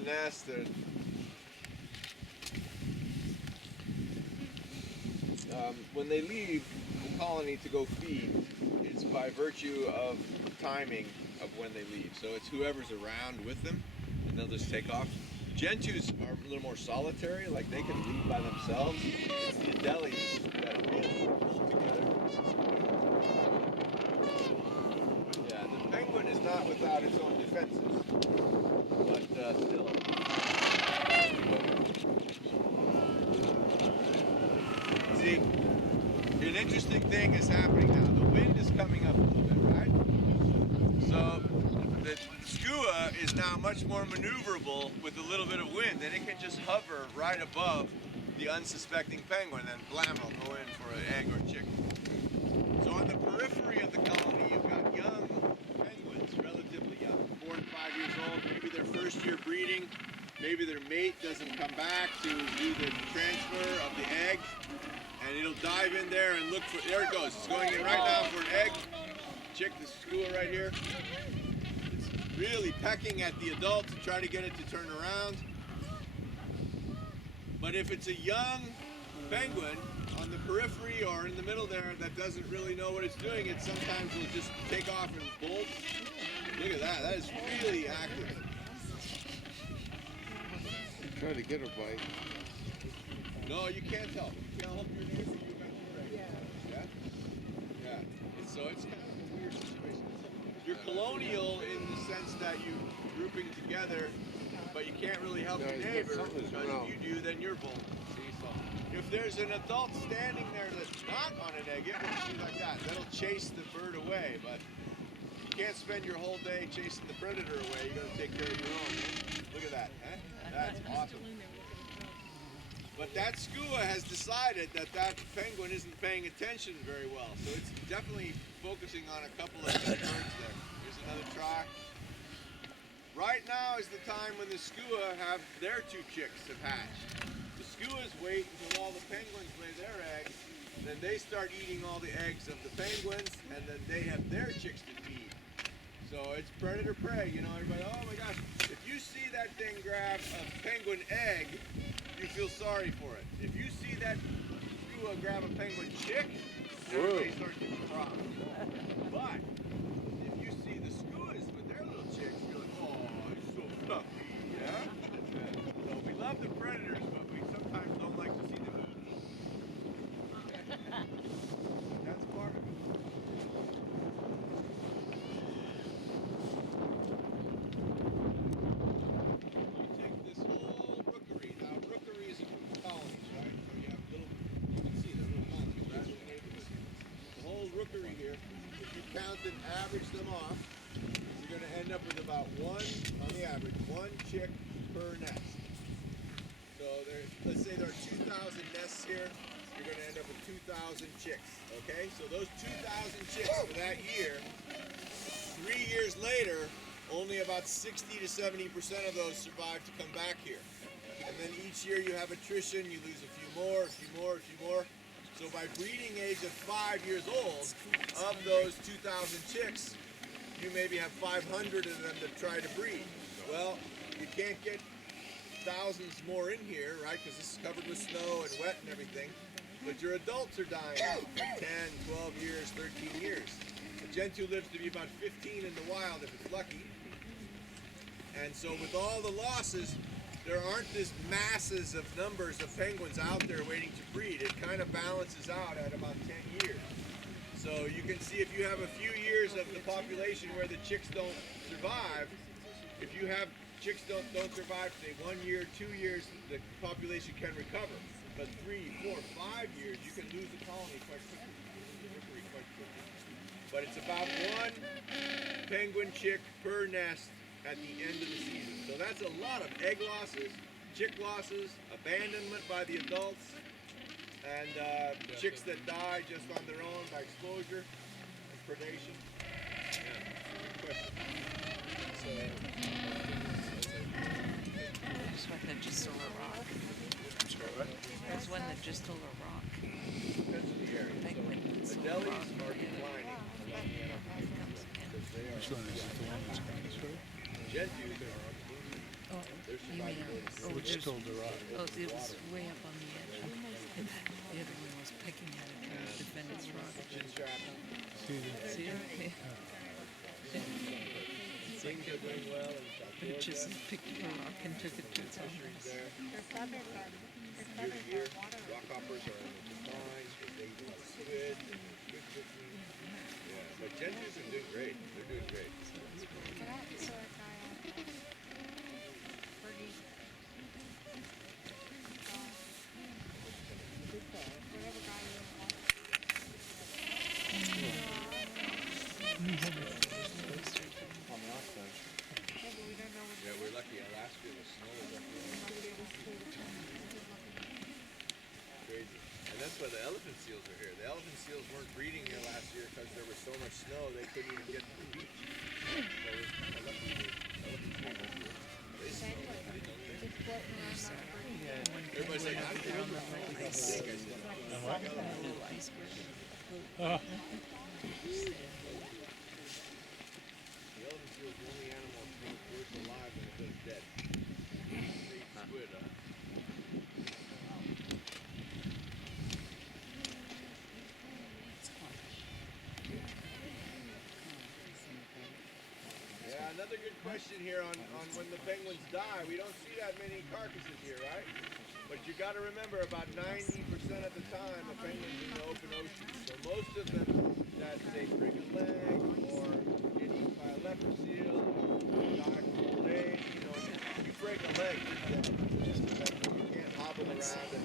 the nest. When they leave the colony to go feed, it's by virtue of timing of when they leave. So it's whoever's around with them, and they'll just take off. Gentoos are a little more solitary, like they can leave by themselves. It's the Adelis that really pull together. Yeah, the penguin is not without its own defenses, but still. See, an interesting thing is happening now. The wind is coming up a little bit, right? So the skua is now much more maneuverable with a little bit of wind, and it can just hover right above the unsuspecting penguin, and blam, it'll go in for an egg or chick. So on the periphery of the colony, you've got young penguins, relatively young, 4 and 5 years old, maybe their first year breeding, maybe their mate doesn't come back to do the transfer of the egg, and it'll dive in there and look for, there it goes, it's going in right now for an egg. Check the skua right here. It's really pecking at the adult to try to get it to turn around. But if it's a young penguin on the periphery or in the middle there that doesn't really know what it's doing, it sometimes will just take off and bolt. Look at that, that is really active. Try to get a bite. No, you can't help. You can't help your neighbor. You got your egg. Yeah. Yeah. So it's kind of a weird situation. You're colonial in the sense that you're grouping together, but you can't really help your neighbor, because if you do, then you're vulnerable. See, so if there's an adult standing there that's not on an egg, it will be like that. That'll chase the bird away, but you can't spend your whole day chasing the predator away. You got to take care of your own. Look at that. Eh? That's awesome. But that skua has decided that that penguin isn't paying attention very well, so it's definitely focusing on a couple of birds there. Here's another try. Right now is the time when the skua have their 2 chicks have hatched. The skuas wait until all the penguins lay their eggs, then they start eating all the eggs of the penguins, and then they have their chicks to feed. So it's predator prey, you know, everybody, oh my gosh, if you see that thing grab a penguin egg, you feel sorry for it. If you see that skua grab a penguin chick, everybody starts to cry. But if you see the skuas with their little chicks, you're like, oh, it's so fluffy, yeah? So we love the predators, but we sometimes don't like to see them eat. That's part of it. You take this whole rookery. Now, rookery is a group of colonies, right? So you have little, you can see the little colonies, right? The whole rookery here, if you count and average them off, you're going to end up with about one, on the average, 1 chick per nest. So let's say there are 2,000 nests here, you're going to end up with 2,000 chicks, okay? So those 2,000 chicks for that year, 3 years later, only about 60 to 70% of those survive to come back here. And then each year you have attrition, you lose a few more, a few more, a few more. So by breeding age of 5 years old, of those 2,000 chicks, you maybe have 500 of them that try to breed. Well, you can't get thousands more in here, right? Because this is covered with snow and wet and everything. But your adults are dying out for 10, 12 years, 13 years. A gentoo lives to be about 15 in the wild if it's lucky. And so with all the losses, there aren't this masses of numbers of penguins out there waiting to breed. It kind of balances out at about 10 years. So you can see if you have a few years of the population where the chicks don't survive, if you have chicks don't survive, say 1 year, 2 years, the population can recover. But 3, 4, 5 years, you can lose the colony quite quickly. But it's about 1 penguin chick per nest at the end of the season. So that's a lot of egg losses, chick losses, abandonment by the adults, and chicks that die just on their own by exposure and predation. Yeah, good question. There's one that just stole a rock. There's one that just stole a rock. Depends on the area. So the delis are declining. Which one is it? The one that's coming this way? Gentoos are Oh, there's some mean, oh, Which there's, still dry. oh, it was way up on the edge. And the other one was pecking at it, trying to defend its rock. Chin strap. See the See it? Things are doing well in South But it Georgia. just picked up a rock and took it to its own Fisheries house. there. Year to year, rock hoppers are in the declines because they eat squid and good fishing. Yeah, but gentries are doing great. They're doing great. Yeah, we're lucky. Alaska, the snow is up here. Crazy. And that's why the elephant seals are here. The elephant seals weren't breeding here last year because there was so much snow they couldn't even get to the beach. So it's lucky the elephant seals are here. They snow. Everybody's like, how did you know the I said, Little iceberg. Oh, the elephant seal is the only animal that smells worse alive than it does dead. They eat squid, Yeah, another good question here on when the penguins die. We don't see that many carcasses here, right? But you got to remember, about 90% of the time, a penguin's in the open ocean. So most of them that say break a leg or get eaten by a leopard seal or die from old age, you know, you break a leg, you're dead. You can't hobble around and